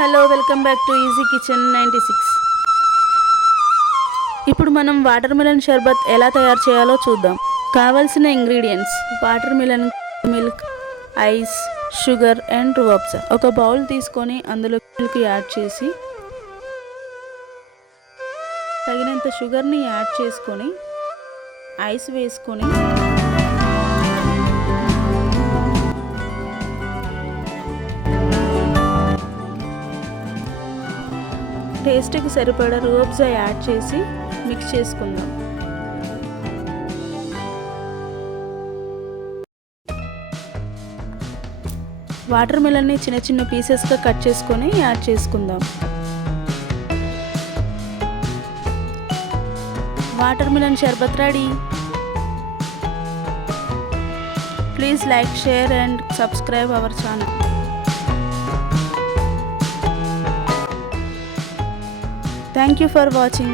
Hello welcome back to easy kitchen 96. ఇప్పుడు మనం water melon షర్బత్ ఎలా తయారు చేయాలో చూద్దాం. కావాల్సిన ingredients: watermelon, milk, ice, sugar and Rooh Afza. ఒక బౌల్ తీసుకొని అందులో మిల్క్ యాడ్ చేసి తగినంత షుగర్ని యాడ్ చేసుకొని ఐస్ వేసుకొని టేస్ట్కి సరిపడా రుఅబ్జా యాడ్ చేసి మిక్స్ చేసుకుందాం. వాటర్ మిలన్ని చిన్న చిన్న పీసెస్గా కట్ చేసుకొని యాడ్ చేసుకుందాం. Water melon sharbat ready. Please like, share and subscribe our channel. Thank you for watching.